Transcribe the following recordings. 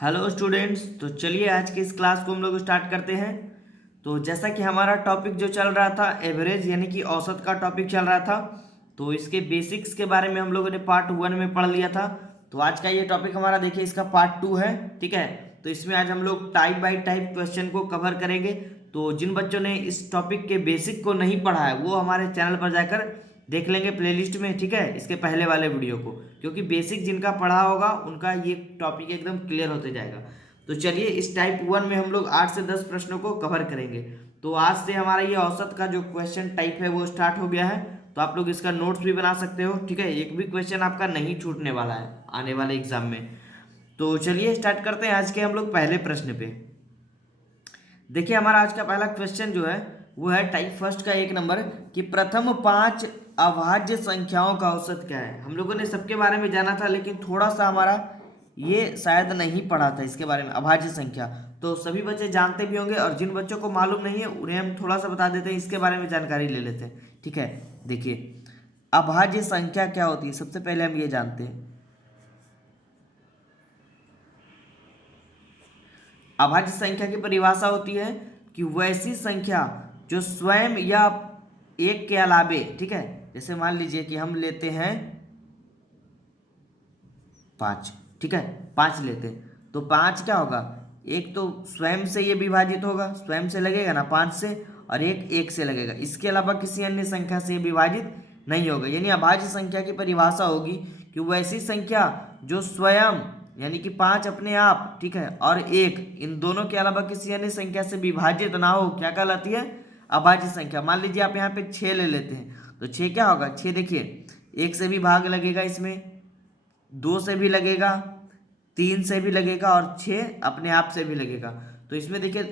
Hello students, तो चलिए आज की इस क्लास को हम लोग स्टार्ट करते हैं। तो जैसा कि हमारा टॉपिक जो चल रहा था एवरेज यानी कि औसत का टॉपिक चल रहा था, तो इसके बेसिक्स के बारे में हम लोगों ने पार्ट 1 में पढ़ लिया था। तो आज का ये टॉपिक हमारा देखिए इसका पार्ट 2 है। ठीक है, तो इसमें आज हम लोग टाइप बाय टाइप क्वेश्चन को कवर करेंगे। तो जिन बच्चों ने इस टॉपिक के बेसिक को नहीं पढ़ा है वो हमारे चैनल पर जाकर देख लेंगे प्लेलिस्ट में। ठीक है, इसके पहले वाले वीडियो को, क्योंकि बेसिक जिनका पढ़ा होगा उनका ये टॉपिक एकदम क्लियर होते जाएगा। तो चलिए इस टाइप 1 में हम लोग 8 से 10 प्रश्नों को कवर करेंगे। तो आज से हमारा ये औसत का जो क्वेश्चन टाइप है वो स्टार्ट हो गया है। तो आप लोग इसका नोट्स भी बना सकते हो। ठीक है, एक भी क्वेश्चन आपका नहीं छूटने वाला है आने वाले एग्जाम में। तो चलिए स्टार्ट करते हैं आज के हम लोग पहले प्रश्न पे। देखिए हमारा आज का पहला क्वेश्चन जो है वो है टाइप फर्स्ट का 1 नंबर कि प्रथम 5 अभाज्य संख्याओं का औसत क्या है। हम लोगों ने सबके बारे में जाना था, लेकिन थोड़ा सा हमारा ये शायद नहीं पढ़ा था इसके बारे में, अभाज्य संख्या। तो सभी बच्चे जानते भी होंगे, और जिन बच्चों को मालूम नहीं है उन्हें हम थोड़ा सा बता देते हैं, इसके बारे में जानकारी ले लेते हैं। ठीक है, देखिए अभाज्य संख्या क्या होती है, सबसे पहले हम ये जानते हैं। अभाज्य संख्या की परिभाषा होती है कि वैसी संख्या जो स्वयं या एक के अलावे, ठीक है, जैसे मान लीजिए कि हम लेते हैं 5। ठीक है, 5 लेते हैं तो 5 क्या होगा, एक तो स्वयं से ये विभाजित होगा, स्वयं से लगेगा ना 5 से, और एक से लगेगा। इसके अलावा किसी अन्य संख्या से विभाजित नहीं होगा। यानी अभाज्य संख्या की परिभाषा होगी कि वैसी संख्या जो स्वयं यानी कि 5 अपने आप, ठीक है, और 1 इन दोनों के अलावा किसी अन्य संख्या से विभाजित ना हो, क्या कहलाती है, अभाज्य संख्या। मान लीजिए आप यहाँ पे 6 ले लेते हैं तो 6 क्या होगा, 6 देखिए 1 से भी भाग लगेगा, इसमें 2 से भी लगेगा, 3 से भी लगेगा, और 6 अपने आप से भी लगेगा। तो इसमें देखिए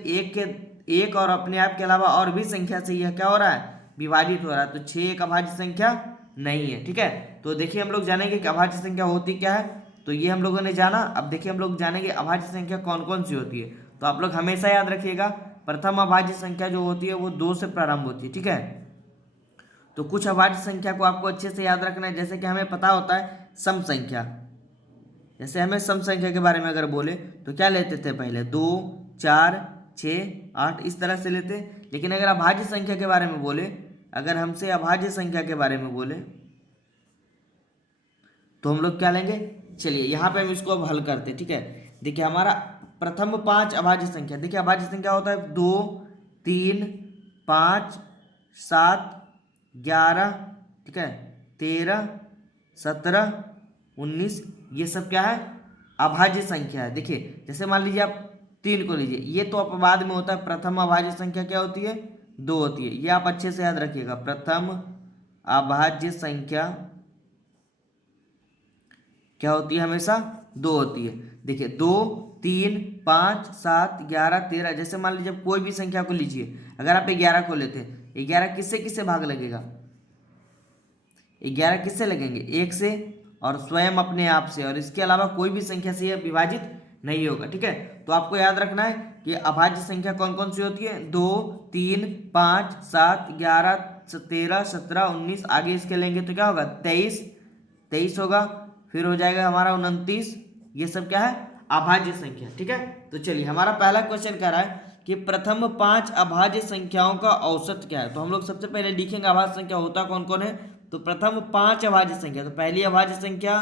एक और अपने आप के अलावा और भी संख्या से यह क्या हो रहा है, विभाजित हो रहा है। तो 6 एक अभाज्य संख्या नहीं है। ठीक है, तो देखिए हम लोग जानेंगे कि अभाज्य संख्या होती क्या है। तो ये हम लोगों ने जाना। अब देखिए हम लोग जानेंगे अभाज्य संख्या कौन कौन सी होती है। तो आप लोग हमेशा याद रखिएगा, प्रथम अभाज्य संख्या जो होती है वो 2 से प्रारंभ होती है। ठीक है, तो कुछ अभाज्य संख्या को आपको अच्छे से याद रखना है, जैसे कि हमें पता होता है सम संख्या। जैसे हमें सम संख्या के बारे में अगर बोले तो क्या लेते थे, पहले 2 4 6 8 इस तरह से लेते। लेकिन अगर अभाज्य संख्या के बारे में बोले, अगर हमसे अभाज्य संख्या के बारे में बोले तो हम लोग क्या लेंगे, चलिए यहाँ पे हम इसको अब हल करते हैं। ठीक है, देखिए हमारा प्रथम 5 अभाज्य संख्या, देखिए अभाज्य संख्या होता है 2 3 5 7 11, ठीक है, 13 17 19, ये सब क्या है, अभाज्य संख्या है। देखिए जैसे मान लीजिए आप 3 को लीजिए, ये तो अपवाद में होता है। प्रथम अभाज्य संख्या क्या होती है, 2 होती है। ये आप अच्छे से याद रखिएगा, प्रथम अभाज्य संख्या क्या होती है, हमेशा 2 होती है। देखिए 2 3 5 7 11 13, जैसे मान लीजिए कोई भी संख्या को लीजिए, अगर आप 11 को लेते हैं, 11 किससे किससे भाग लगेगा, 11 किससे लगेंगे, 1 से और स्वयं अपने आप से, और इसके अलावा कोई भी संख्या से यह विभाजित नहीं होगा। ठीक है, तो आपको याद रखना है कि अभाज्य संख्या कौन कौन सी होती है, 2 3 5 7 11 13 17 19, आगे इसके लेंगे तो क्या होगा, 23 होगा, फिर हो जाएगा हमारा 29। ये सब क्या है, अभाज्य संख्या। ठीक है, तो चलिए हमारा पहला क्वेश्चन कह रहा है कि प्रथम 5 अभाज्य संख्याओं का औसत क्या है। तो हम लोग सबसे पहले लिखेंगे अभाज्य संख्या होता कौन कौन है। तो प्रथम 5 अभाज्य संख्या, तो पहली अभाज्य संख्या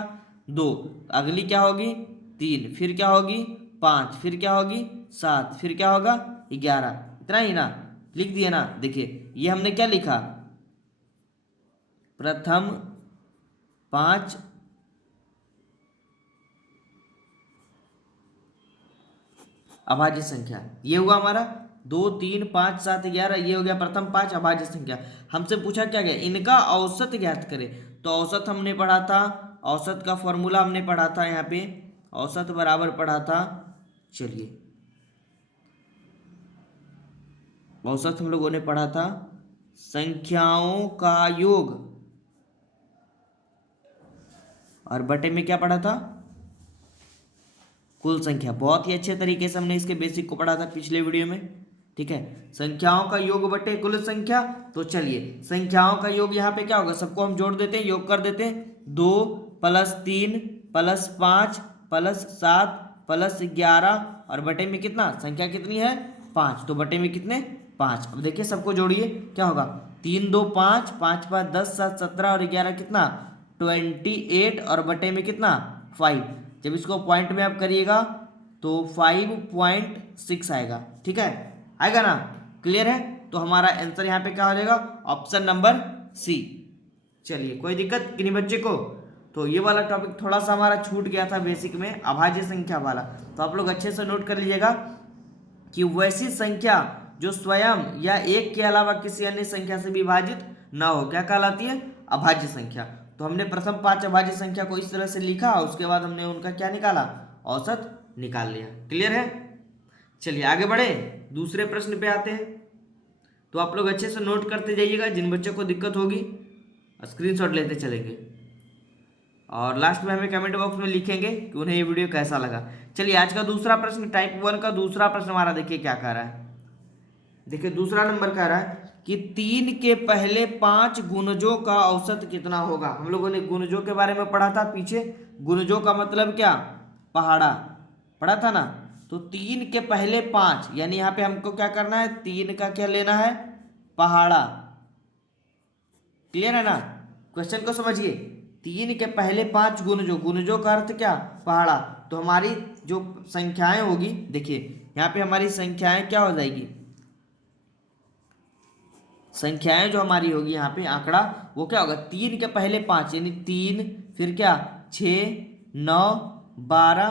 2, अगली क्या होगी 3, फिर क्या होगी 5, फिर क्या होगी 7, फिर क्या होगा 11। इतना ही ना, लिख दिए ना। देखिए ये हमने क्या लिखा, प्रथम 5 अभाज्य संख्या, ये हुआ हमारा 2 3 5 7 11, ये हो गया प्रथम 5 अभाज्य संख्या। हमसे पूछा क्या गया, इनका औसत ज्ञात करें। तो औसत हमने पढ़ा था, औसत का फॉर्मूला हमने पढ़ा था, यहाँ पे औसत बराबर पढ़ा था, चलिए औसत हम लोगों ने पढ़ा था संख्याओं का योग, और बटे में क्या पढ़ा था, कुल संख्या। बहुत ही अच्छे तरीके से हमने इसके बेसिक को पढ़ा था पिछले वीडियो में। ठीक है, संख्याओं का योग बटे कुल संख्या। तो चलिए संख्याओं का योग यहाँ पे क्या होगा, सबको हम जोड़ देते हैं, योग कर देते हैं। 2 + 3 + 5 + 7 प्लस 11 और बटे में कितना, संख्या कितनी है 5, तो बटे में कितने 5। अब देखिए सबको जोड़िए, क्या होगा 3 2 5, 5 5 10, 7 17 और 11 कितना 28 और बटे में कितना 5। जब इसको पॉइंट में आप करिएगा तो 5.6 आएगा, ठीक है, आएगा ना, क्लियर है। तो हमारा आंसर यहाँ पे क्या हो जाएगा, ऑप्शन नंबर सी। चलिए कोई दिक्कत कि नहीं बच्चे को। तो ये वाला टॉपिक थोड़ा सा हमारा छूट गया था बेसिक में, अभाज्य संख्या वाला, तो आप लोग अच्छे से नोट कर लीजिएगा कि वैसी संख्या जो स्वयं या एक के अलावा किसी अन्य संख्या से विभाजित ना हो क्या कहलाती है, अभाज्य संख्या। तो हमने प्रथम 5 अभाज्य संख्या को इस तरह से लिखा, उसके बाद हमने उनका क्या निकाला, औसत निकाल लिया, क्लियर है। चलिए आगे बढ़े, दूसरे प्रश्न पे आते हैं। तो आप लोग अच्छे से नोट करते जाइएगा, जिन बच्चों को दिक्कत होगी स्क्रीनशॉट लेते चलेंगे, और लास्ट में हमें कमेंट बॉक्स में लिखेंगे कि उन्हें ये वीडियो कैसा लगा। चलिए आज का दूसरा प्रश्न, टाइप 1 का दूसरा प्रश्न हमारा देखिए क्या कह रहा है। देखिए दूसरा नंबर कह रहा है कि 3 के पहले 5 गुणजों का औसत कितना होगा। हम लोगों ने गुणजों के बारे में पढ़ा था पीछे, गुणजों का मतलब क्या, पहाड़ा, पढ़ा था ना। तो 3 के पहले 5, यानी यहाँ पे हमको क्या करना है, 3 का क्या लेना है, पहाड़ा, क्लियर है ना। क्वेश्चन को समझिए, 3 के पहले 5 गुणजों, गुणजों का अर्थ क्या, पहाड़ा। तो हमारी जो संख्याएं होगी, देखिए यहाँ पे हमारी संख्याएं क्या हो जाएगी, संख्याएं जो हमारी होगी यहाँ पे आंकड़ा, वो क्या होगा, 3 के पहले 5, यानी 3, फिर क्या 6 9 12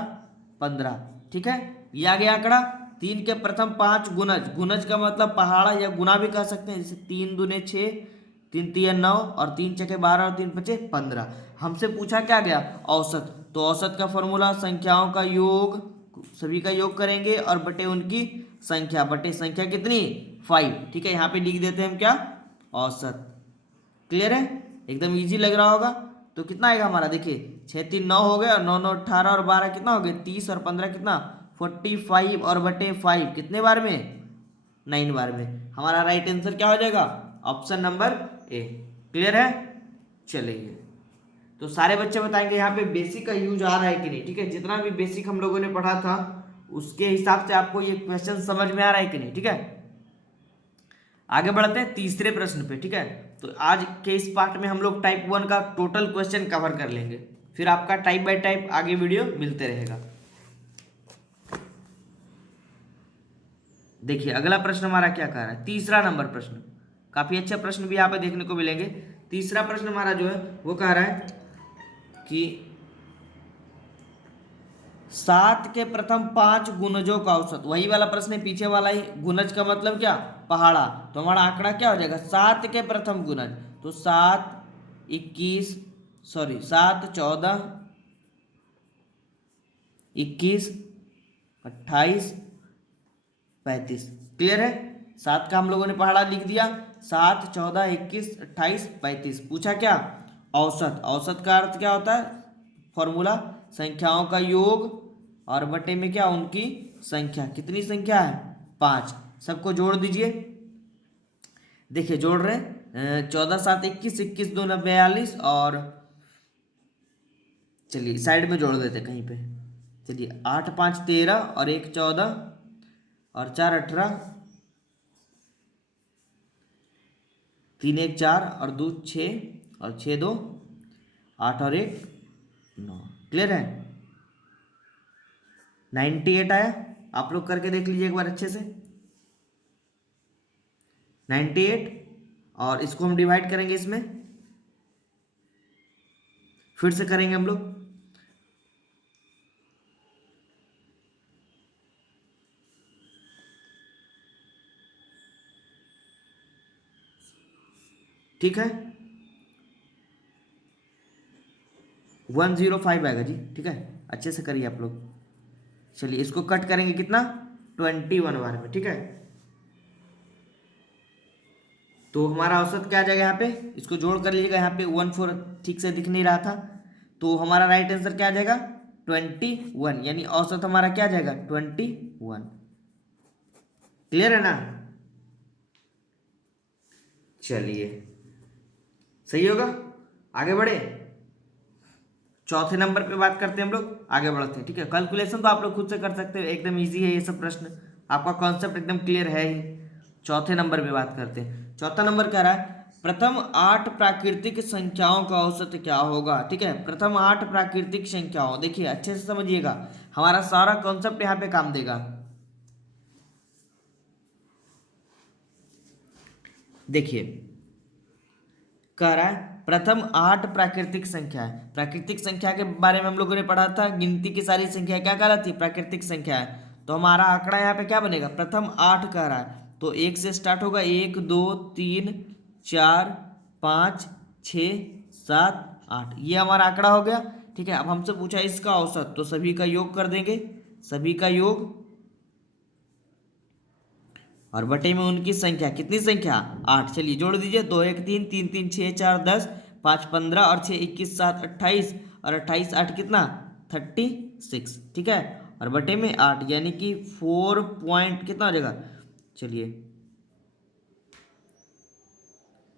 15, ठीक है, ये आ गया आंकड़ा। 3 के प्रथम 5 गुणज, गुणज का मतलब पहाड़ा या गुना भी कह सकते हैं, जैसे 3 दूने 6, 3 तिया 9 और 3 छके 12 और 3 पचे 15। हमसे पूछा क्या गया, औसत। तो औसत का फॉर्मूला संख्याओं का योग, सभी का योग करेंगे और बटे उनकी संख्या, बटे संख्या कितनी 5, ठीक है, यहाँ पे लिख देते हैं हम क्या, औसत, क्लियर है, एकदम इजी लग रहा होगा। तो कितना आएगा हमारा, देखिए 6 3 9 हो गए और 9 9 18 और 12 कितना हो गए 30 और 15 कितना 45 और बटे 5 कितने बार में 9 बार में। हमारा राइट आंसर क्या हो जाएगा, ऑप्शन नंबर ए, क्लियर है। चलिए तो सारे बच्चे बताएंगे यहाँ पे बेसिक का यूज आ रहा है कि नहीं, ठीक है, जितना भी बेसिक हम लोगों ने पढ़ा था उसके हिसाब से आपको ये क्वेश्चन समझ में आ रहा है कि नहीं, ठीक है। आगे बढ़ते हैं तीसरे प्रश्न पे, ठीक है। तो आज के इस पार्ट में हम लोग टाइप 1 का टोटल क्वेश्चन कवर कर लेंगे, फिर आपका टाइप बाय टाइप आगे वीडियो मिलते रहेगा। देखिए अगला प्रश्न हमारा क्या कह रहा है, तीसरा नंबर प्रश्न, काफी अच्छे प्रश्न भी यहाँ पे देखने को मिलेंगे। तीसरा प्रश्न हमारा जो है वो कह रहा है कि 7 के प्रथम 5 गुणजों का औसत, वही वाला प्रश्न है पीछे वाला ही, गुणज का मतलब क्या, पहाड़ा। तो हमारा आंकड़ा क्या हो जाएगा, 7 के प्रथम गुणज, तो 7 21 सॉरी 7 14 21 28 35, क्लियर है। 7 का हम लोगों ने पहाड़ा लिख दिया, 7 14 21 28 35, पूछा क्या, औसत। औसत का अर्थ क्या होता है, फॉर्मूला संख्याओं का योग और बटे में क्या, उनकी संख्या, कितनी संख्या है 5, सबको जोड़ दीजिए। देखिए जोड़ रहे 14 7 21, 21 2 42 और चलिए साइड में जोड़ देते कहीं पे, चलिए 8 5 13 और 1 14 और 4 18, 3 1 4 और 2 6 और 6 2 8 और 1 9, क्लियर है। 98 आया, आप लोग करके देख लीजिए एक बार अच्छे से, 98। और इसको हम डिवाइड करेंगे इसमें, फिर से करेंगे हम लोग, ठीक है, 105 आएगा जी, ठीक है, अच्छे से करिए आप लोग। चलिए इसको कट करेंगे कितना 21 बार में, ठीक है। तो हमारा औसत क्या आ जाएगा यहाँ पे, इसको जोड़ कर लीजिएगा, यहाँ पे 14 ठीक से दिख नहीं रहा था, तो हमारा राइट आंसर क्या आ जाएगा 21, यानी औसत हमारा क्या आ जाएगा 21, क्लियर है ना। चलिए सही होगा, आगे बढ़े। चौथे नंबर पे बात करते हैं हम लोग, आगे बढ़ते हैं। ठीक है, कैलकुलेशन तो आप लोग खुद से कर सकते हो, एकदम इजी है ये सब प्रश्न, आपका कॉन्सेप्ट एकदम क्लियर है ही। चौथे नंबर पे बात करते हैं। चौथा नंबर कह रहा है प्रथम 8 प्राकृतिक संख्याओं का औसत क्या होगा। ठीक है, प्रथम 8 प्राकृतिक संख्याओं, देखिए अच्छे से समझिएगा, हमारा सारा कॉन्सेप्ट यहाँ पे काम देगा। देखिए कह रहा है प्रथम 8 प्राकृतिक संख्या है। प्राकृतिक संख्या के बारे में हम लोगों ने पढ़ा था, गिनती की सारी संख्या क्या कहलाती है, प्राकृतिक संख्या है। तो हमारा आंकड़ा यहाँ पे क्या बनेगा, प्रथम 8 कह रहा है, तो 1 से स्टार्ट होगा, 1 2 3 4 5 6 7 8, ये हमारा आंकड़ा हो गया। ठीक है, अब हमसे पूछा इसका औसत, तो सभी का योग कर देंगे, सभी का योग और बटे में उनकी संख्या, कितनी संख्या 8, चलिए जोड़ दीजिए, 2 1 3 3 3 6 4 10 5 15 और 6 21 7 28 और 28 8 कितना 36। ठीक है, और बटे में 8 यानी कि 4 पॉइंट कितना हो जाएगा, चलिए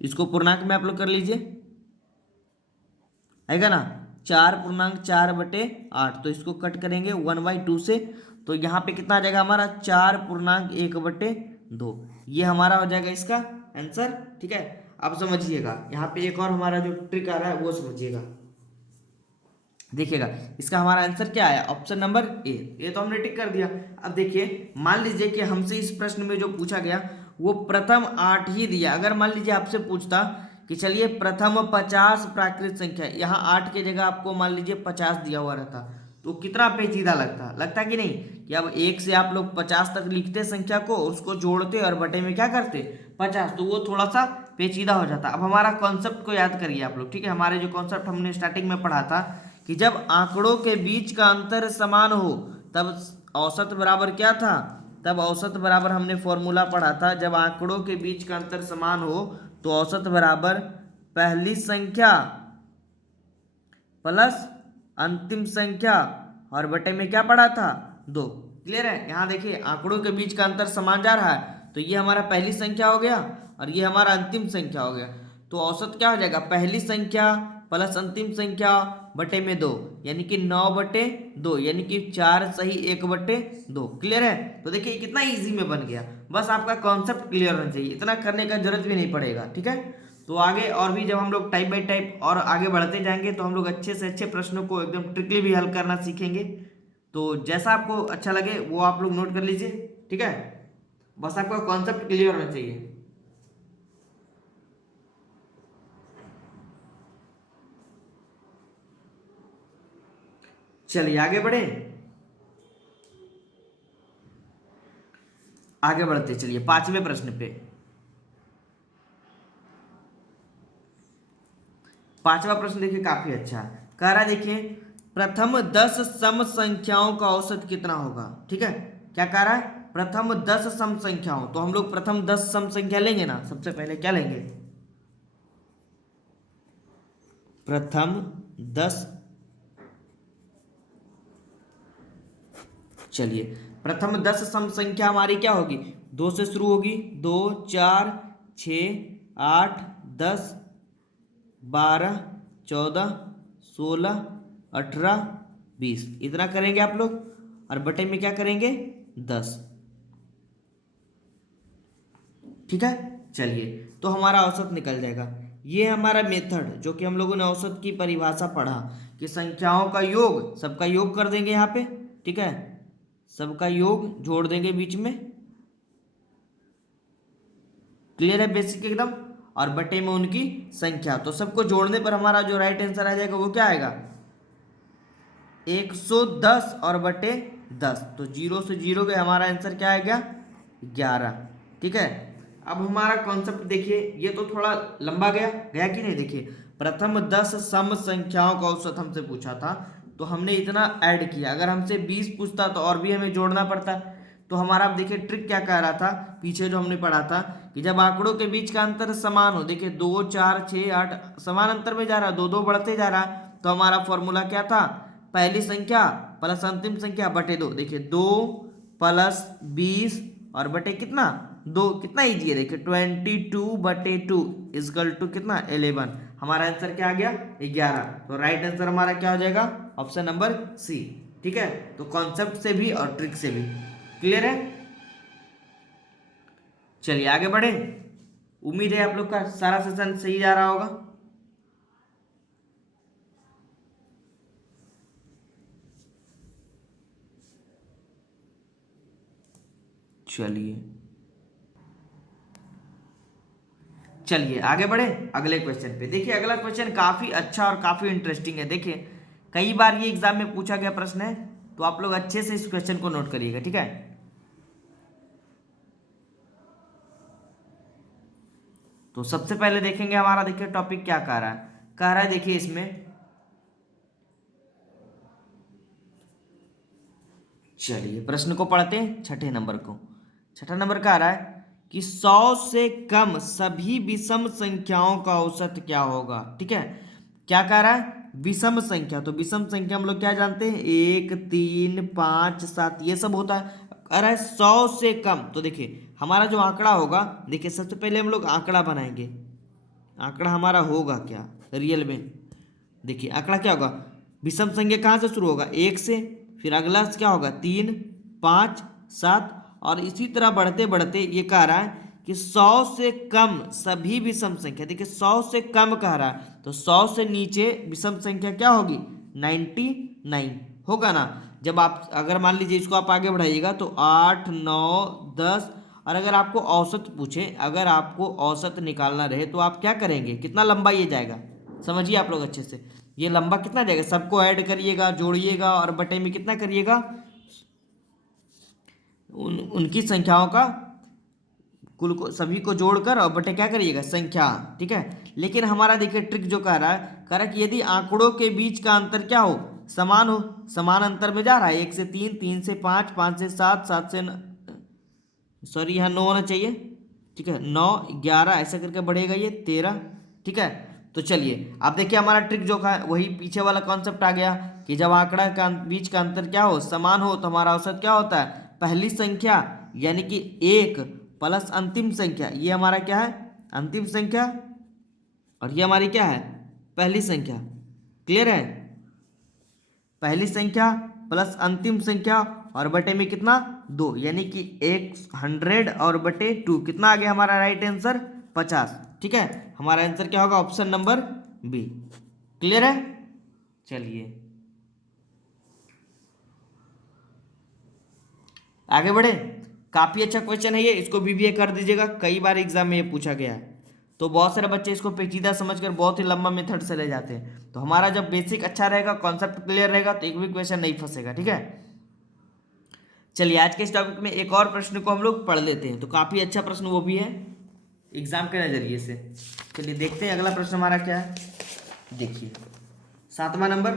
इसको पूर्णांक में आप लोग कर लीजिए, आएगा ना 4.4/8, तो इसको कट करेंगे 1/2 से, तो यहाँ पे कितना आ जाएगा हमारा 4.1/2, ये हमारा हो जाएगा इसका आंसर। ठीक है, अब समझिएगा यहाँ पे एक और हमारा जो ट्रिक आ रहा है वो समझिएगा, देखिएगा इसका हमारा आंसर क्या आया, ऑप्शन नंबर ए, ये तो हमने टिक कर दिया। अब देखिए मान लीजिए कि हमसे इस प्रश्न में जो पूछा गया वो प्रथम 8 ही दिया, अगर मान लीजिए आपसे पूछता कि चलिए प्रथम 50 प्राकृत संख्या, यहाँ 8 की जगह आपको मान लीजिए 50 दिया हुआ रहता, तो कितना पेचीदा लगता कि नहीं, कि अब 1 से आप लोग 50 तक लिखते संख्या को, उसको जोड़ते और बटे में क्या करते 50, तो वो थोड़ा सा पेचीदा हो जाता। अब हमारा कॉन्सेप्ट को याद करिए आप लोग। ठीक है, हमारे जो कॉन्सेप्ट हमने स्टार्टिंग में पढ़ा था कि जब आंकड़ों के बीच का अंतर समान हो तब औसत बराबर क्या था, तब औसत बराबर हमने फॉर्मूला पढ़ा था, जब आंकड़ों के बीच का अंतर समान हो तो औसत बराबर पहली संख्या प्लस अंतिम संख्या और बटे में क्या पढ़ा था 2। क्लियर है, यहाँ देखिए आंकड़ों के बीच का अंतर समान जा रहा है, तो ये हमारा पहली संख्या हो गया और ये हमारा अंतिम संख्या हो गया, तो औसत क्या हो जाएगा, पहली संख्या प्लस अंतिम संख्या बटे में 2, यानी कि 9/2, यानी कि 4 सही 1/2। क्लियर है, तो देखिए कितना इजी में बन गया, बस आपका कॉन्सेप्ट क्लियर होना चाहिए, इतना करने का जरूरत भी नहीं पड़ेगा। ठीक है, तो आगे और भी जब हम लोग टाइप बाय टाइप और आगे बढ़ते जाएंगे तो हम लोग अच्छे से अच्छे प्रश्नों को एकदम ट्रिकली भी हल करना सीखेंगे। तो जैसा आपको अच्छा लगे वो आप लोग नोट कर लीजिए। ठीक है, बस आपका कॉन्सेप्ट क्लियर होना चाहिए। चलिए आगे बढ़े, आगे बढ़ते चलिए 5वें प्रश्न पे। 5वां प्रश्न देखिए काफी अच्छा है, कह रहा है देखिए प्रथम 10 सम संख्याओं का औसत कितना होगा। ठीक है, क्या कह रहा है, प्रथम 10 सम संख्याओं, तो हम लोग प्रथम 10 सम संख्या लेंगे ना, सबसे पहले क्या लेंगे, प्रथम 10, चलिए प्रथम 10 सम संख्या हमारी क्या होगी, 2 से शुरू होगी, 2 4 6 8 10 12 14 16 18 20, इतना करेंगे आप लोग, और बटे में क्या करेंगे 10। ठीक है, चलिए तो हमारा औसत निकल जाएगा। ये हमारा मेथड जो कि हम लोगों ने औसत की परिभाषा पढ़ा कि संख्याओं का योग, सबका योग कर देंगे यहाँ पे। ठीक है, सबका योग जोड़ देंगे बीच में, क्लियर है बेसिक एकदम, और बटे में उनकी संख्या, तो सबको जोड़ने पर हमारा जो राइट आंसर आ जाएगा वो क्या आएगा 110 और बटे 10, तो 0 से 0 गए, हमारा आंसर क्या आएगा 11। ठीक है, अब हमारा कॉन्सेप्ट देखिए, ये तो थोड़ा लंबा गया कि नहीं, देखिए प्रथम 10 सम संख्याओं का औसत हमसे पूछा था, तो हमने इतना ऐड किया, अगर हमसे 20 पूछता तो और भी हमें जोड़ना पड़ता। तो हमारा अब देखिए ट्रिक क्या कह रहा था, पीछे जो हमने पढ़ा था कि जब आंकड़ों के बीच का अंतर समान हो, देखिए 2 4 6 8 समान अंतर में जा रहा है, 2 2 बढ़ते जा रहा है, तो हमारा फॉर्मूला क्या था, पहली संख्या प्लस अंतिम संख्या बटे 2, देखिए 2 + 20 और बटे कितना दो, कितना ईजी है देखिए, 22/2 इजकल टू कितना 11। हमारा आंसर क्या आ गया 11। तो राइट आंसर हमारा क्या हो जाएगा ऑप्शन नंबर सी। ठीक है, तो कॉन्सेप्ट से भी और ट्रिक से भी क्लियर है। चलिए आगे बढ़े। उम्मीद है आप लोग का सारा सेशन सही जा रहा होगा। चलिए चलिए आगे बढ़े अगले क्वेश्चन पे। देखिए अगला क्वेश्चन काफी अच्छा और काफी इंटरेस्टिंग है। देखिए कई बार ये एग्जाम में पूछा गया प्रश्न है, तो आप लोग अच्छे से इस क्वेश्चन को नोट करिएगा। ठीक है, तो सबसे पहले देखेंगे हमारा, देखिए टॉपिक क्या कह रहा है देखिए इसमें, चलिए प्रश्न को पढ़ते हैं। छठे नंबर को, छठा नंबर का आ रहा है कि 100 से कम सभी विषम संख्याओं का औसत क्या होगा। ठीक है, क्या कह रहा है विषम संख्या, तो विषम संख्या हम लोग क्या जानते हैं 1 3 5 7 ये सब होता है। कह रहा है 100 से कम, तो देखिए हमारा जो आंकड़ा होगा, देखिए सबसे पहले हम लोग आंकड़ा बनाएंगे। आंकड़ा हमारा होगा क्या रियल में, देखिए आंकड़ा क्या होगा, विषम संख्या कहाँ से शुरू होगा 1 से, फिर अगला क्या होगा 3 5 7, और इसी तरह बढ़ते बढ़ते ये कह रहा है कि 100 से कम सभी विषम संख्या। देखिए 100 से कम कह रहा है, तो 100 से नीचे विषम संख्या क्या होगी 99 होगा ना। जब आप अगर मान लीजिए इसको आप आगे बढ़ाइएगा तो 8 9 10, और अगर आपको औसत पूछे, अगर आपको औसत निकालना रहे तो आप क्या करेंगे, कितना लंबा ये जाएगा समझिए आप लोग अच्छे से। ये लंबा कितना जाएगा, सबको ऐड करिएगा जोड़िएगा और बटे में कितना करिएगा, उनकी संख्याओं का कुल को सभी को जोड़कर और बटे क्या करिएगा संख्या। ठीक है, लेकिन हमारा देखिए ट्रिक जो कह रहा है कि यदि आंकड़ों के बीच का अंतर क्या हो समान हो, समान अंतर में जा रहा है 1 से 3 3 से 5 5 से 7 7 से सॉरी यहाँ 9 होना चाहिए। ठीक है 9 11 ऐसा करके बढ़ेगा ये 13। ठीक है, तो चलिए अब देखिए हमारा ट्रिक जो का वही पीछे वाला कॉन्सेप्ट आ गया कि जब आंकड़ा का बीच का अंतर क्या हो समान हो, तो हमारा औसत क्या होता है पहली संख्या यानी कि 1 प्लस अंतिम संख्या, ये हमारा क्या है अंतिम संख्या, और ये हमारी क्या है पहली संख्या। क्लियर है, पहली संख्या प्लस अंतिम संख्या और बटे में कितना 2, यानी कि 100 और बटे 2 कितना आ गया हमारा राइट आंसर 50। ठीक है, हमारा आंसर क्या होगा ऑप्शन नंबर बी। क्लियर है, चलिए आगे बढ़े। काफी अच्छा क्वेश्चन है ये, इसको बीबीए कर दीजिएगा, कई बार एग्जाम में ये पूछा गया है। तो बहुत सारे बच्चे इसको पेचीदा समझकर बहुत ही लंबा मेथड से ले जाते हैं। तो हमारा जब बेसिक अच्छा रहेगा, कॉन्सेप्ट क्लियर रहेगा, तो एक भी क्वेश्चन नहीं फंसेगा। ठीक है, चलिए आज के इस टॉपिक में एक और प्रश्न को हम लोग पढ़ लेते हैं। तो काफी अच्छा प्रश्न वो भी है एग्जाम के नजरिए से। चलिए देखते हैं अगला प्रश्न हमारा क्या है। देखिए 7वां नंबर,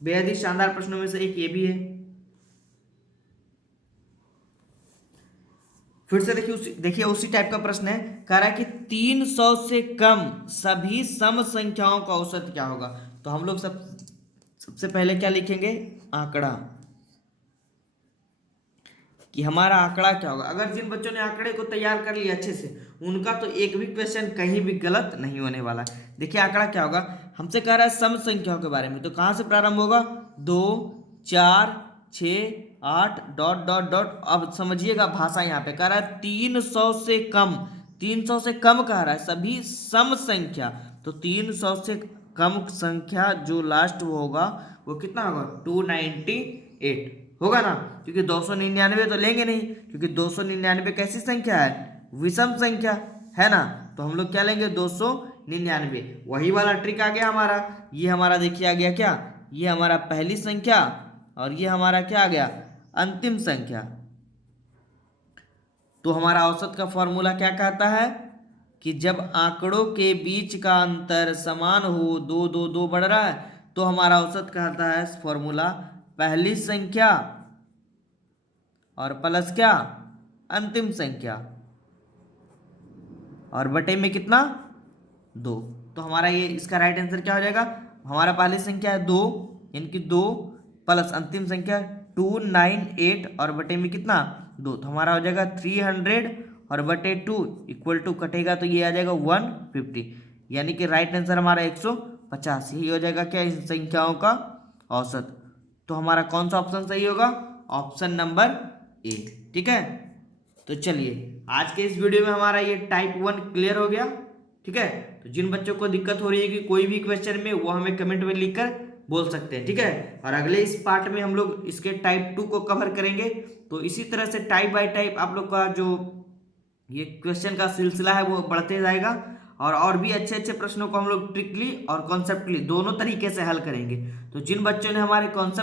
बेहद ही शानदार प्रश्नों में से एक ये भी है। फिर से देखिए उसी टाइप का प्रश्न है, कह रहा है कि 300 से कम सभी सम संख्याओं का औसत क्या होगा। तो हम लोग सबसे पहले क्या लिखेंगे आंकड़ा, कि हमारा आंकड़ा क्या होगा। अगर जिन बच्चों ने आंकड़े को तैयार कर लिया अच्छे से, उनका तो एक भी क्वेश्चन कहीं भी गलत नहीं होने वाला है। देखिए आंकड़ा क्या होगा, हमसे कह रहा है सम संख्याओं के बारे में, तो कहां से प्रारंभ होगा 2 4 6 8 डॉट डॉट डॉट। अब समझिएगा भाषा यहाँ पे कह रहा है 300 से कम, 300 से कम कह रहा है सभी सम संख्या, तो 300 से कम संख्या जो लास्ट वो होगा वो कितना होगा 298 होगा ना, क्योंकि 299 तो लेंगे नहीं, क्योंकि 299 कैसी संख्या है विषम संख्या है ना। तो हम लोग क्या लेंगे 299, वही वाला ट्रिक आ गया हमारा। ये हमारा देखिए आ गया क्या, ये हमारा पहली संख्या और ये हमारा क्या आ गया अंतिम संख्या। तो हमारा औसत का फॉर्मूला क्या कहता है कि जब आंकड़ों के बीच का अंतर समान हो, 2 2 2 बढ़ रहा है, तो हमारा औसत कहता है फॉर्मूला पहली संख्या और प्लस क्या अंतिम संख्या और बटे में कितना 2। तो हमारा ये इसका राइट आंसर क्या हो जाएगा, हमारा पहली संख्या है 2 यानी कि 2 प्लस अंतिम संख्या 298 और बटे में कितना 2, तो हमारा हो जाएगा 300 और बटे 2 इक्वल टू कटेगा तो ये आ जाएगा 150, यानी कि राइट आंसर हमारा 150 यही हो जाएगा क्या, इन संख्याओं का औसत। तो हमारा कौन सा ऑप्शन सही होगा, ऑप्शन नंबर ए। ठीक है, तो चलिए आज के इस वीडियो में हमारा ये टाइप 1 क्लियर हो गया। ठीक है, तो जिन बच्चों को दिक्कत हो रही है कि कोई भी क्वेश्चन में, वो हमें कमेंट में लिखकर बोल सकते हैं। ठीक है, और अगले इस पार्ट में हम लोग इसके टाइप 2 को कवर करेंगे। तो इसी तरह से टाइप बाय टाइप आप लोग का जो ये क्वेश्चन का सिलसिला है वो बढ़ते जाएगा, और भी अच्छे अच्छे प्रश्नों को हम लोग ट्रिकली और कॉन्सेप्टली दोनों तरीके से हल करेंगे। तो जिन बच्चों ने हमारे कॉन्सेप्ट